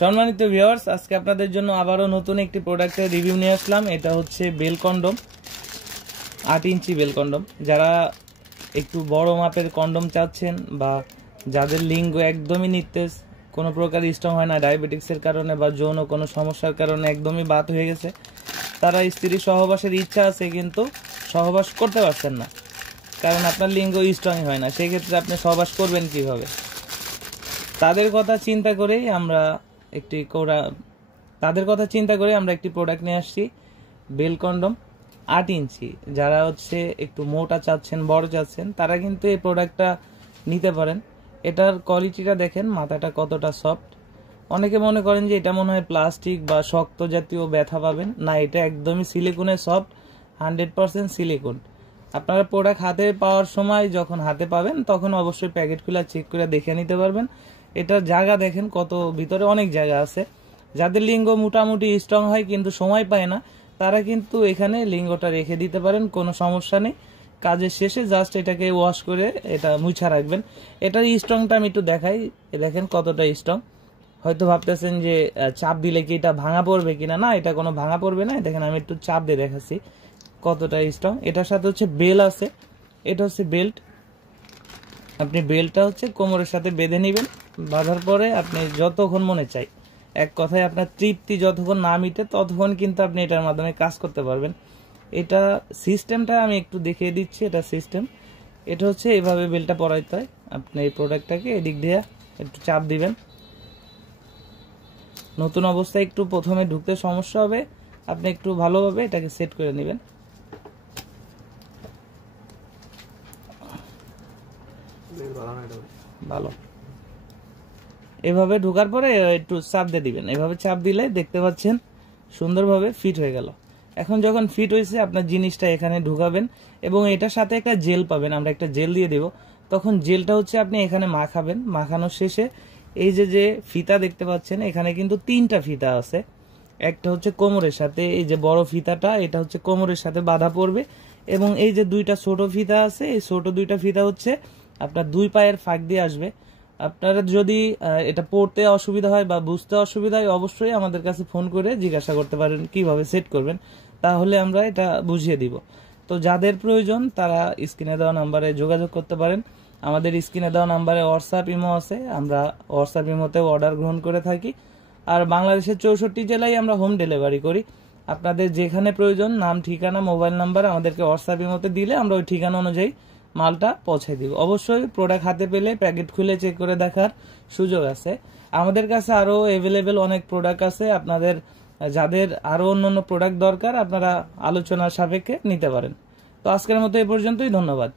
সম্মানিত ভিউয়ার্স, আজকে আপনাদের জন্য আবারও নতুন একটি প্রোডাক্টের রিভিউ নিয়ে আসলাম। এটা হচ্ছে বেল কন্ডম, 8 ইঞ্চি বেল কন্ডম। যারা একটু বড় মাপের কন্ডম চাচ্ছেন বা যাদের লিঙ্গ একদমই নিস্তেজ, কোনো প্রকার স্ট্রং হয় না ডায়াবেটিক্সের কারণে বা যৌন কোনো সমস্যার কারণে একদমই বাদ হয়ে গেছে, তারা স্ত্রী সহবাসের ইচ্ছা আছে কিন্তু সহবাস করতে পারছেন না, কারণ আপনার লিঙ্গ স্ট্রং হয় না। সেই ক্ষেত্রে আপনি সহবাস করবেন কিভাবে? তাদের কথা চিন্তা করেই আমরা একটি প্রোডাক্ট নিয়ে আসছি, বেল কন্ডম 8 ইঞ্চি। যারা হচ্ছে একটু মোটা চাচ্ছেন, বড় চাচ্ছেন, তারা কিন্তু এই প্রোডাক্টটা নিতে পারেন। এটার কোয়ালিটিটা দেখেন, মাথাটা কতটা সফট। অনেকে মনে করেন যে এটা মনে হয় প্লাস্টিক বা শক্ত জাতীয় ব্যথা পাবেন, না, এটা একদমই সিলিকনের সফট, 100% সিলিকন। আপনারা প্রোডাক্ট হাতে পাওয়ার সময় যখন হাতে পাবেন তখন অবশ্যই প্যাকেট খুলে চেক করে দেখে নিতে পারবেন। এটার জায়গা দেখেন কত, ভিতরে অনেক জায়গা আছে। যাদের লিঙ্গ মোটামুটি স্ট্রং হয় কিন্তু সময় পায় না, তারা কিন্তু এখানে লিঙ্গটা রেখে দিতে পারেন, কোনো সমস্যা নেই। কাজের শেষে জাস্ট এটাকে ওয়াশ করে এটা মুছা রাখবেন। এটার স্ট্রংটা আমি একটু দেখাই, দেখেন কতটা স্ট্রং। হয়তো ভাবতেছেন যে চাপ দিলে কি এটা ভাঙা পড়বে কিনা, না, এটা কোনো ভাঙা পড়বে না। দেখেন আমি একটু চাপ দিয়ে দেখাচ্ছি কতটা স্ট্রং। এটার সাথে হচ্ছে বেল আছে, এটা হচ্ছে বেল্ট। আপনি বেল্টটা হচ্ছে কোমরের সাথে বেঁধে নেবেন। বাঁধার পরে আপনি যতক্ষণ মনে চাই, এক কথায় আপনার তৃপ্তি যতক্ষণ না মিটে ততক্ষণ কিন্তু আপনি এটার মাধ্যমে কাজ করতে পারবেন। এটা সিস্টেমটা আমি একটু দেখিয়ে দিচ্ছি। এটা সিস্টেম, এটা হচ্ছে এইভাবে বেল্টটা পরাইতে হয়। আপনি এই প্রোডাক্টটাকে এদিক দিয়ে একটু চাপ দিবেন। নতুন অবস্থায় একটু প্রথমে ঢুকতে সমস্যা হবে, আপনি একটু ভালোভাবে এটাকে সেট করে নেবেন। ভালো, এভাবে ঢোকার পরে একটু চাপ দিয়ে দিবেন। এভাবে চাপ দিলে দেখতে পাচ্ছেন সুন্দরভাবে ফিট হয়ে গেল। এখন যখন ফিট হয়েছে, আপনার জিনিসটা এখানে ঢুকাবেন এবং এটার সাথে একটা জেল পাবেন, আমরা একটা জেল দিয়ে দেব। তখন জেলটা হচ্ছে আপনি এখানে মাখাবেন। মাখানোর শেষে এই যে ফিতা দেখতে পাচ্ছেন, এখানে কিন্তু 3টা ফিতা আছে। একটা হচ্ছে কোমরের সাথে, এই যে বড় ফিতাটা, এটা হচ্ছে কোমরের সাথে বাঁধা পড়বে, এবং এই যে 2টা ছোট ফিতা আছে, এই ছোট 2টা ফিতা হচ্ছে আপনার 2 পায়ের ফাঁক দিয়ে আসবে। আপনারা যদি এটা পড়তে অসুবিধা হয় বা বুঝতে অসুবিধা হয়, অবশ্যই আমাদের কাছে ফোন করে জিজ্ঞাসা করতে পারেন কিভাবে সেট করবেন, তাহলে আমরা এটা বুঝিয়ে দিব। তো যাদের প্রয়োজন তারা স্ক্রিনে দেওয়া নাম্বারে যোগাযোগ করতে পারেন। আমাদের স্ক্রিনে দেওয়া নাম্বারে হোয়াটসঅ্যাপ ইমো আছে, আমরা হোয়াটসঅ্যাপ ইমোতেও অর্ডার গ্রহণ করে থাকি। আর বাংলাদেশের 64 জেলায় আমরা হোম ডেলিভারি করি। আপনাদের যেখানে প্রয়োজন, নাম, ঠিকানা, মোবাইল নাম্বার আমাদেরকে হোয়াটসঅ্যাপ ইমোতে দিলে আমরা ওই ঠিকানা অনুযায়ী মালটা পৌঁছে দিব। অবশ্যই প্রোডাক্ট হাতে পেলে প্যাকেট খুলে চেক করে দেখার সুযোগ আছে। আমাদের কাছে আরো অ্যাভেলেবেল অনেক প্রোডাক্ট আছে। আপনাদের যাদের আরো অন্যান্য প্রোডাক্ট দরকার, আপনারা আলোচনার সাপেক্ষে নিতে পারেন। তো আজকের মতো এই পর্যন্তই, ধন্যবাদ।